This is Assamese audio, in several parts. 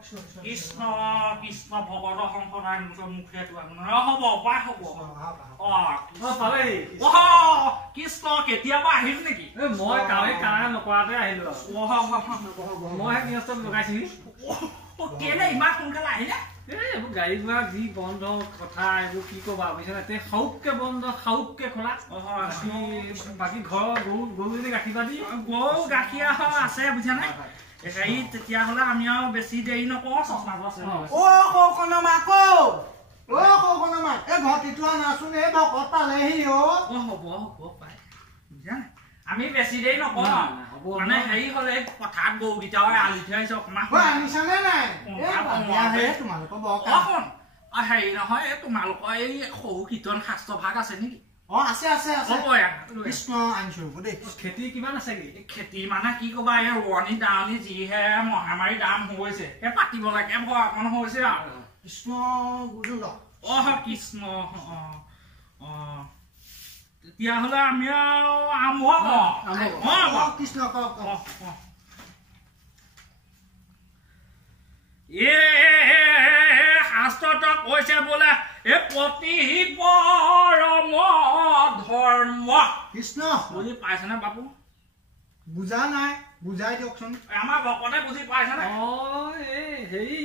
কৃষ্ণ কৃষ্ণ ভগৱত শংকৰায়ণ মুখে হ'ব পাই হ'ব কৃষ্ণ কেতিয়াবা আহিল নেকি মই গাঁৱে কাৰা নকৰাতে আহিলো মই গৃহস্থক লগাইছিলি কেলে ইমান সোনকালে আহিলে এইবোৰ গাড়ী ঘোঁৰা যি বন্ধ কথা এইবোৰ কি ক'বা বুজিছা তে খাউককে বন্ধ খাউককে খোলা বাকী ঘৰৰ গৰুজনী গাখীৰ পাতি গৰু গাখীৰ আছে বুজিছা নাই হেৰি তেতিয়াহ'লে আমি আৰু বেছি দেৰি নকওঁ চচমাটো আছে আমি বেছি দেৰি নকওঁ মানে হেৰি হ'লে পথাৰত গৰুকেইটা আলি থৈ আহিছে অকণমান হেৰি নহয় তোমালোকৰ এই সৰু কীৰ্তন শাস্ত্ৰ ভাগ আছে নেকি খেতি কিমান আছে খেতি মানে কি কবা এই ৰোৱনী দাৱনী যিহে মহামাৰী দাম হৈছে সেই পাতিব লাগে ভয় অকণ হৈছে আৰু কৃষ্ণ তেতিয়াহ'লে আমি আৰু আৰম্ভ শাস্ত্ৰত কৈছে বোলে এই পতি পৰম ধৰ্ম কৃষ্ণ বুজি পাইছেনে বাবু বুজা নাই বুজাই দিয়কচোন আমাৰ ভকতে বুজি পাইছেনে হেৰি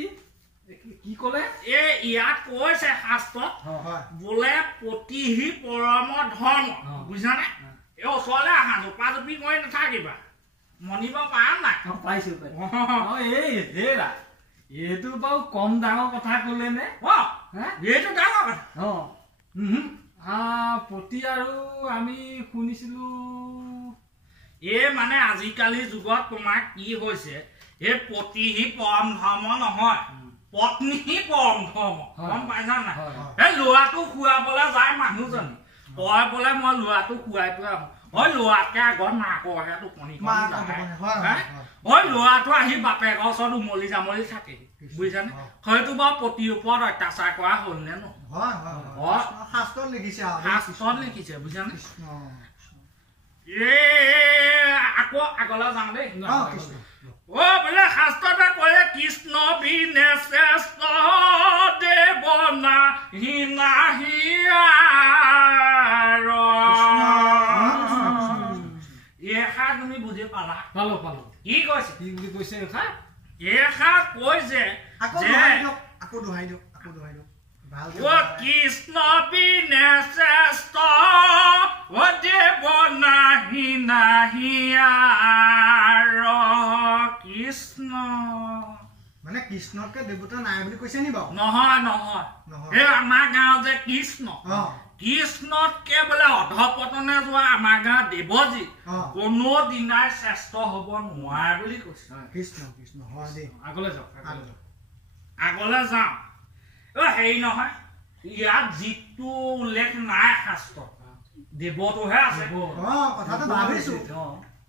কি ক'লে এই ইয়াত কৈছে শাস্ত্ৰত বোলে পতিহি পৰম ধৰ্ম বুজিছানে এই ওচৰলৈ আহা জোপা জোপি কৰি নাথাকিবা মনিব পাৰা নাই পাইছো এইটো বাৰু কম ডাঙৰ কথা ক'লে নে এইটো ডাঙৰ কথা পতি আৰু আমি শুনিছিলো এই মানে আজিকালি যুগত তোমাৰ কি হৈছে এই পতিহি পৰম ধৰ্ম নহয় পত্নী পৰম ধৰ্ম গম পাইছা নাই এই ল'ৰাটো খুৱাবলৈ যায় মানুহজনী তই বোলে মই ল'ৰাটো খুৱাই থৈ আহো ল'ৰাতকে আগত মাকৰহে টোপনি ল'ৰাটো আহি বাপেকৰ ওচৰত উমলি জামলি থাকে বুজিছানে হয়তো বাৰু পতিৰ ওপৰত অত্যাচাৰ কৰা হ'ল নে শাস্ত্ৰত লিখিছে বুজিছানে আকৌ আগলৈ যাওঁ দেই বোলে শাস্ত্ৰতে কয় কৃষ্ণ বিনে শ্ৰেষ্ঠ দেৱ এষাৰ তুমি বুজি পালা পালো কি কৈছে কি বুলি কৈছে এষাৰ কৈছে কৃষ্ণ বিনে শ্ৰেষ্ঠ দেৱ কৃষ্ণ মানে কৃষ্ণতকে দেৱতা নাই বুলি কৈছে নি বাৰু নহয় এই আমাৰ গাঁৱত যে কৃষ্ণতকে বোলে অধপতনে যোৱা আমাৰ গাঁৱত দেৱজী কোনো দিনাই শ্ৰেষ্ঠ হব নোৱাৰে বুলি কৈছে কৃষ্ণ হয় দেই আগলৈ যাওঁ হেৰি নহয় ইয়াত যিটো উল্লেখ নাই শাস্ত্ৰত দেৱটোহে আছে কথাটো ভাবিছো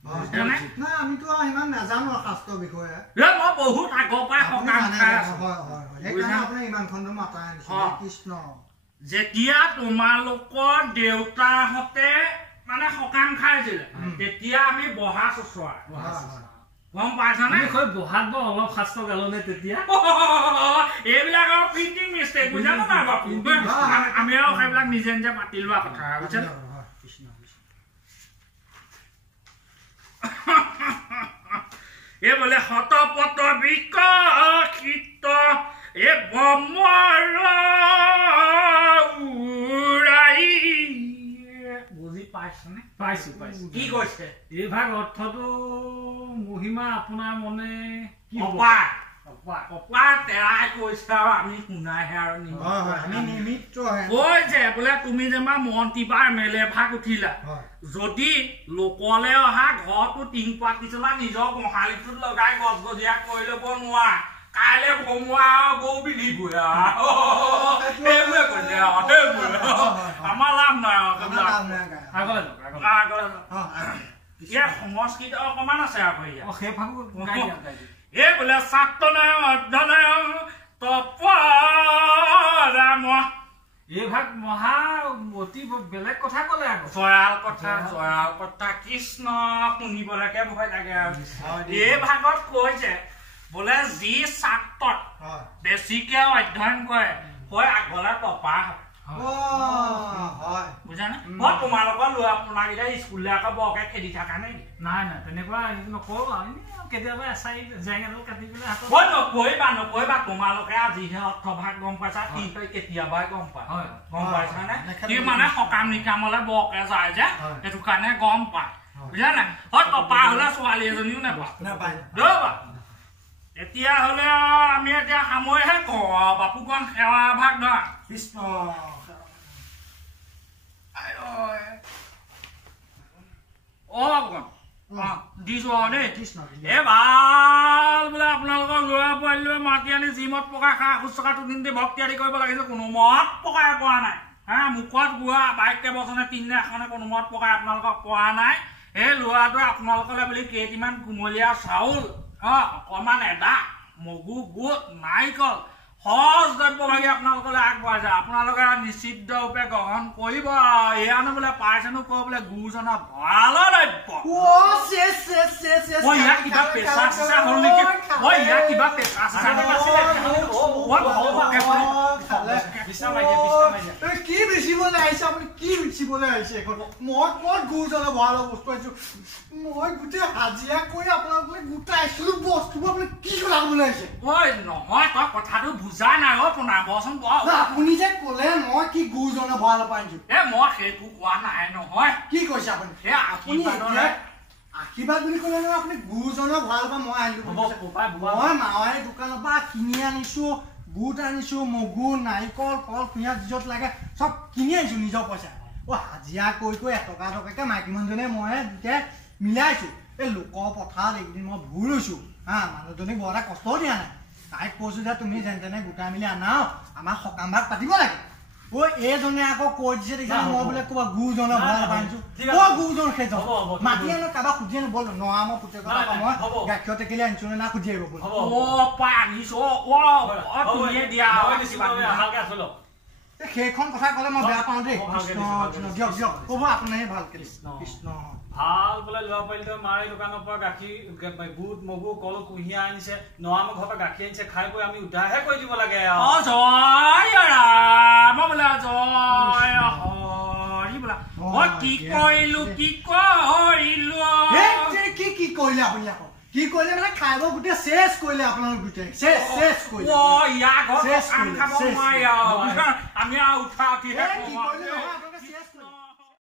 আমিতো ইমান নাজানো শাস্ত্ৰৰ বিষয়ে মই বহুত আগৰ পৰাই সকাম খাই আছো কৃষ্ণ যেতিয়া তোমালোকৰ দেউতাহঁতে মানে সকাম খাইছিলে তেতিয়া আমি বহা চোচৰা গম পাইছানে বহাত বাৰু অলপ শাস্ত্ৰ গালনে তেতিয়া এইবিলাক আৰু প্ৰিণ্টিং মিষ্টেক বুজানো নাই বাপু আমি আৰু সেইবিলাক নিজে নিজে পাতি লোৱা কথা বুজিছানে এই বোলে শতপত বিকশিত এই বুজি পাইছনে পাইছো কি কৈছে এই ভাগ অৰ্থটো মহিমা আপোনাৰ মনে কি অপাৰ তেৰাই কৈছে আৰু আমি শুনাইহে আৰু কৈছে বোলে তুমি যেনিবা মন্ত্ৰী বা MLA ভাগ উঠিলা যদি লোকলে অহা ঘৰটো টিং পাতিছিলা নিজৰ গোহালিটোত লগাই গছ গজিয়া কৰি ল'ব নোৱাৰা কাইলে ভমুৱা গৰু বিধিবই সেইবোৰে কৈছে আমাৰ লাভ নাই সংস্কৃত অকমান আছে আকৌ এই বোলে ছাত্ৰনয় অধ্যয়ন তপৰাম এই ভাগ মহা অতি বেলেগ কথা ক'লে আকৌ জয়াল কথা কৃষ্ণ শুনিবলৈকে ভয় লাগে আৰু এই ভাগত কৈছে বোলে যি ছাত্ৰত বেছিকে অধ্যয়ন কৰে হয় আগলা টপা বুজা নে মই তোমালোকৰ ল'ৰা পোনাকেইটা স্কুললৈ আকৌ বৰকে খেদি থকা নে নাই নাই তেনেকুৱা নকৰো আৰু কেতিয়াবা এচাৰি জেঙেডাল কাটি পেলাই নকৰিবা তোমালোকে আজিহে অৰ্থভাগ গম পাইছা কি তই কেতিয়াবাই গম পায় গম পাইছা নে কি মানে সকাম নিকামলৈ বৰকে যায় যে সেইটো কাৰণে গম পায় বুজা নাই হয় টপা হলে ছোৱালী এজনীও নাপায় ৰ'বা এতিয়া হলে আমি এতিয়া সামৰিহে কওঁ বাপুকণ সেৱা ভাগ ধৰা কৃষ্ণ দিছো আৰু দেই এই ভাল বোলে আপোনালোকৰ ল'ৰা পোৱালীলৈ মাতি আনি জিমত পকাই খা খোজ চকাটো দিনতে ভক্তি আদি কৰিব লাগিছে কোনো মত পকাই পোৱা নাই হা মুখত গোৱা বাইকে বচনে তিনিটা এখনে কোনো মত পকাই আপোনালোকক পোৱা নাই এই ল'ৰাটোৱে আপোনালোকলৈ বুলি কেইটিমান কুমলীয়া চাউল অকণমান এডা মগু বুট নাৰিকল সহজ দ্ৰব্যভাগী আপোনালোকলৈ আগবঢ়াই যায় আপোনালোকে নিশ্চিত ৰূপে গ্ৰহণ কৰিব এয়ানো বোলে পাইছেনো কৈ বোলে গুৰুজনৰ ভঁৰালৰ দ্ৰব্য ইয়াক কিবা পেচা চেচা হ'ল নেকি ইয়াক কিবা পেচা চেচা কি বেচিবলৈ আহিছে আপুনি কি বেচিবলৈ আহিছে মই ক'ত গুৰুজনৰ ভঁৰালৰ বস্তু আহিছো মই গোটেই হাজিৰা কৰি আপোনালোকে গোটাইছিলো বস্তুবোৰ আপুনি কি কৰাবলৈ আহিছে নহয় তই কথাটো বুজা নাই পোনাবচোন আপুনি যে ক'লে মই কি গুৰুজনৰ ভঁৰালৰ পৰা আনিছো মই সেইটো কোৱা নাই নহয় কি কৈছে আপুনি আশীৰ্বাদ বুলি ক'লে নহয় আপুনি গুৰুজনৰ ভঁৰালৰ পৰা মই আনিলো মই মাৱাৰী দোকানৰ পৰা কিনি আনিছো বুট আনিছো মগু নাৰিকল কল পিঁয়াজ য'ত লাগে চব কিনি আনিছো নিজৰ পইচা হাজিৰা কৰি এটকা টকাকে মাইকী মানুহজনে মই দুটাই মিলাইছো এই লোকৰ পথাৰত এইকেইদিন মই ভুল হৈছো হা মানুহজনীক বৰ এটা কষ্টও দিয়া নাই তাইক কৈছো যে তুমি যেন তেনে গোটাই মেলি আনাও আমাৰ সকাম ভাগ পাতিব লাগে এইজনে আকৌ কৈ দিছে দেখিছা মই বোলে ক'বা গুৰুজনৰ ভঁৰাল পাইছো গুৰুজন সেইজন মাতি আনো কাৰোবাক সুধি আনো বল নৰা মই পুতেকৰ মই গাখীৰ টেকেলি আনিছো নে না সুধি আহিব সেইখন কথা ক'লে মই বেয়া পাওঁ দেই দিয়ক দিয়ক ক'ব আপোনাৰ ভালকে কৃষ্ণ ভাল বোলে ল'ৰা পোৱালিটো মাৰি দোকানৰ পৰা গাখীৰ বুট মগু কল কুঁহিয়া আনিছে নৰামৰ ঘৰৰ পৰা গাখীৰ আনিছে খাই বৈ আমি উদ্ধাৰহে কৰি দিব লাগে কি কৰিলো কি কৰিলে আপুনি আকৌ কি কৰিলে মানে খাই বৈ গোটেই চেচ কৰিলে আপোনালোক গোটেই চেচ কৰিলে আমি উঠা উঠি